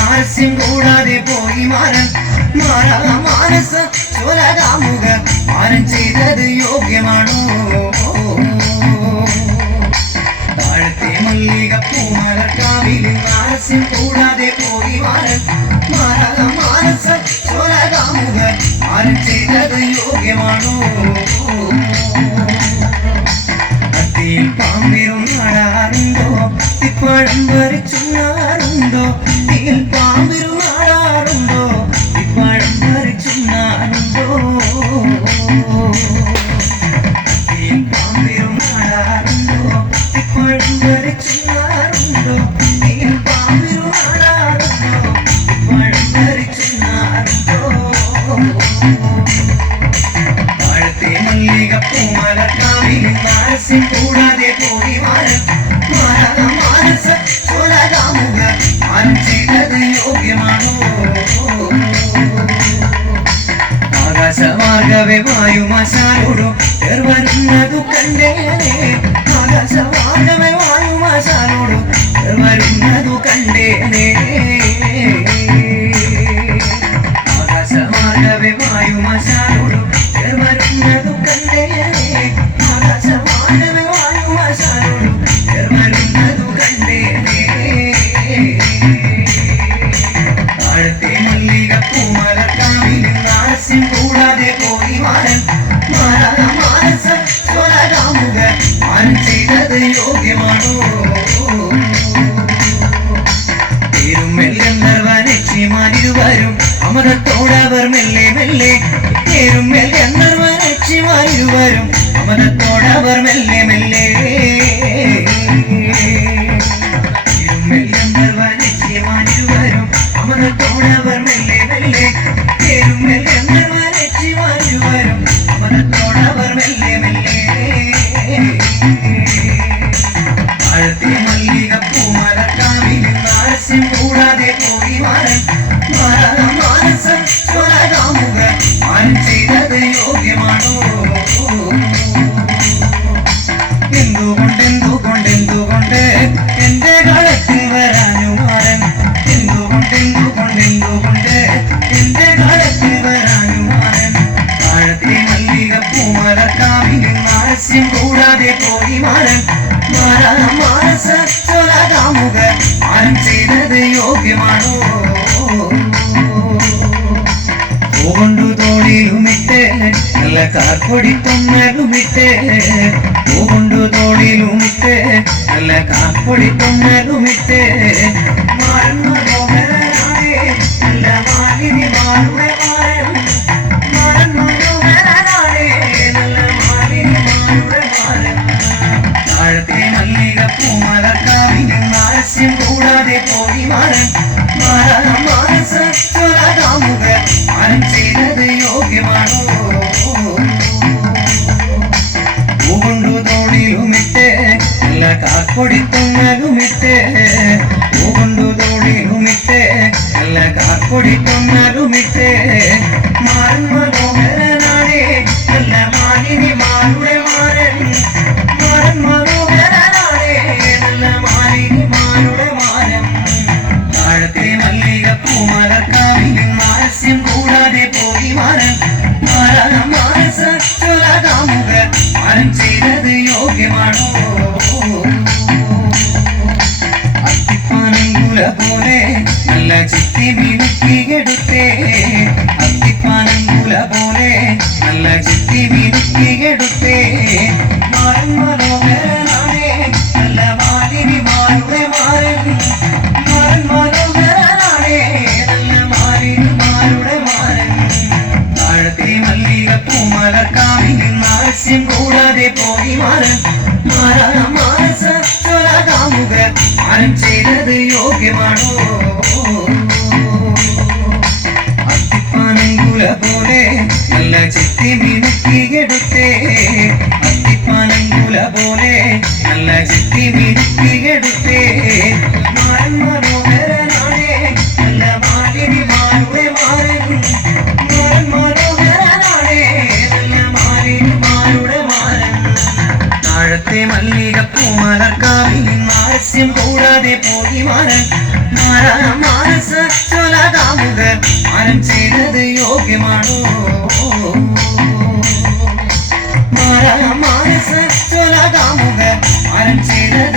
ആരസ്യം കൂടാതെ പോയി മാരൻ മാനസ ചോലകാമുക മാരൻ ചെയ്തത് യോഗ്യമാണോ താഴത്തെ മല്ലികപ്പൂ മലർക്കാവിൽ ആരസ്യം കൂടാതെ പോയി മാരൻ മാനസ ചോലകാമുക മാരൻ ചെയ്തത് യോഗ്യമാണോ അത്തിയിൽ പാമ്പിരും നാടാറുണ്ടോ ഇപ്പഴം വരച്ചുണ്ണാറുണ്ടോ തീയിൽ പാമ്പിരും നാടാറുണ്ടോ ഇപ്പഴം വരച്ചുണ്ണാറുണ്ടോ അത്തിയിൽ പാമ്പിരും നാടാറുണ്ടോ ഇപ്പഴം വരച്ചുണ്ണാറുണ്ടോ തീയിൽ പാമ്പിരും നാടാറുണ്ടോ ഇപ്പഴം വരച്ചുണ്ണാറുണ്ടോ താഴത്തെ മല്ലികപ്പൂ മലർക്കാവിൽ ആരസ്യം കൂടാതെ പോയി മാനസ ചോലകാമുക മാരൻ ചെയ്തത് യോഗ്യമാണോ ആകാശമാർഗവേ വായുമാശാലോടു വരുന്നതു കണ്ടേനെ ആകാശമാർഗവേ വായുമാശാലോടു വരുന്നതു കണ്ടേനെ ആകാശമാർഗവേ വായുമാശാലോടു വരുന്നതു കണ്ടേനെ ആകാശമാർഗവേ വായുമാശാലോടു വരുന്നതു കണ്ടേനെ താഴത്തെ മല്ലികപ്പൂ മലർക്കാവിൽ ആരസ്യം കൂടാതെ പോയി മാരൻ മാനസ ചോലകാമുക മാരൻ ചെയ്തത് യോഗ്യമാണോ ഗന്ധർവനക്ഷിമാരിരുവരും അമരത്തോടവർ മെല്ലെ മെല്ലെ പേരുമേൽ ഗന്ധർവനക്ഷിമാരിരുവരും അമരത്തോടവർ മെല്ലെ മെല്ലെ ഗന്ധർവനക്ഷിമാരിരുവരും അമരത്തോടവർ മെല്ലെ മെല്ലെ പേരുമേൽ ഗന്ധർവനക്ഷിമാരിരുവരും അമരത്തോടവർ മെല്ലെ മെല്ലെ താഴത്തെ മല്ലികപ്പൂ മലർക്കാവിൽ ആരസ്യം കൂടാതെ പോയി മാരൻ മാനസ ചോലകാമുക മാരൻ ചെയ്തത് യോഗ്യമാണോ എന്തുകൊണ്ട് എന്റെ കളത്തിൽ വരാനു മാരൻ എന്തുകൊണ്ട് എന്റെ കളത്തിൽ വരാനു മാരൻ താഴത്തെ മല്ലികപ്പൂ മലർക്കാവിൽ ആരസ്യം കൂടാതെ പോയി മാരൻ മാനസ ചോലകാമുക മാരൻ ചെയ്തത് യോഗ്യമാണോ പൂകൊണ്ടു തോളിലുമിട്ട് നല്ല കാർപ്പൊടി തൊന്നലുമിട്ട് പൂകൊണ്ടു തോളിലുമിട്ട് നല്ല കാർപ്പൊടി തൊന്നലുമിട്ട് മാരൻ മനോഹരനാണ് നല്ല മാലിനി മാറുടെ മാരൻ മാരൻ മനോഹരനാണ് നല്ല മാലിനി മാറുടെ മാരൻ താഴത്തെ മല്ലികപ്പൂ മലർക്കാവിൽ ആരസ്യം കൂടാതെ പോയി മാരൻ മാനസ ചോലകാമുക മാരൻ ചെയ്തത് യോഗ്യമാണോ പൂകൊണ്ടു തോളിലുമിട്ട് നല്ല കാർപ്പൊടി തൊന്നലുമിട്ട് പൂകൊണ്ടു തോളിലുമിട്ട് നല്ല കാർപ്പൊടി തൊന്നലുമിട്ട് മാരൻ മനോഹരനാണ് നല്ല മാലിനി മാറുടെ മാരൻ മാരൻ മനോഹരനാണ് നല്ല മാലിനി മാറുടെ മാരൻ താഴത്തെ മല്ലികപ്പൂ മലർക്കാവിൽ ആരസ്യം കൂടാതെ പോയി മാരൻ മാനസ ചോലകാമുക മാരൻ ചെയ്തത് യോഗ്യമാണോ അത്തിപ്പാനങ്കുല പോലെ നല്ല ചിത്തി മിനുക്കിയെടുത്തേ അത്തിപ്പാനങ്കുല പോലെ നല്ല ചിത്തി മിനുക്കിയെടുത്തേ മാരൻ മനോഹരനാണ് നല്ല മാലിനി മാറുടെ മാരൻ മാരൻ മനോഹരനാണ് നല്ല മാലിനി മാറുടെ മാരൻ താഴത്തെ മല്ലികപ്പൂ മലർക്കാവിൽ ആരസ്യം കൂടാതെ പോയി മാരൻ മാനസ ചോലകാമുക മാരൻ ചെയ്തത് യോഗ്യമാണോ അത്തിപ്പാനങ്കുല പോലെ നല്ല ചിത്തി മിനുക്കിയെടുത്തേ അത്തിപ്പാനങ്കുല പോലെ നല്ല ചിത്തി മിനുക്കിയെടുത്തേ മാരൻ മനോഹരനാണ് നല്ല മാലിനി മാറുടെ മാരൻ മാരൻ മനോഹരനാണ് നല്ല മാലിനി മാറുടെ മാരൻ താഴത്തെ മല്ലികപ്പൂ മലർക്കാവിൽ ആരസ്യം കൂടാതെ പോയി മാരൻ മാനസ ചൊലകാമുക മാരൻ ചെയ്തത് യോഗ്യമാണോ മാനസ ചൊലകാമുക മാരൻ ചെയ്തത്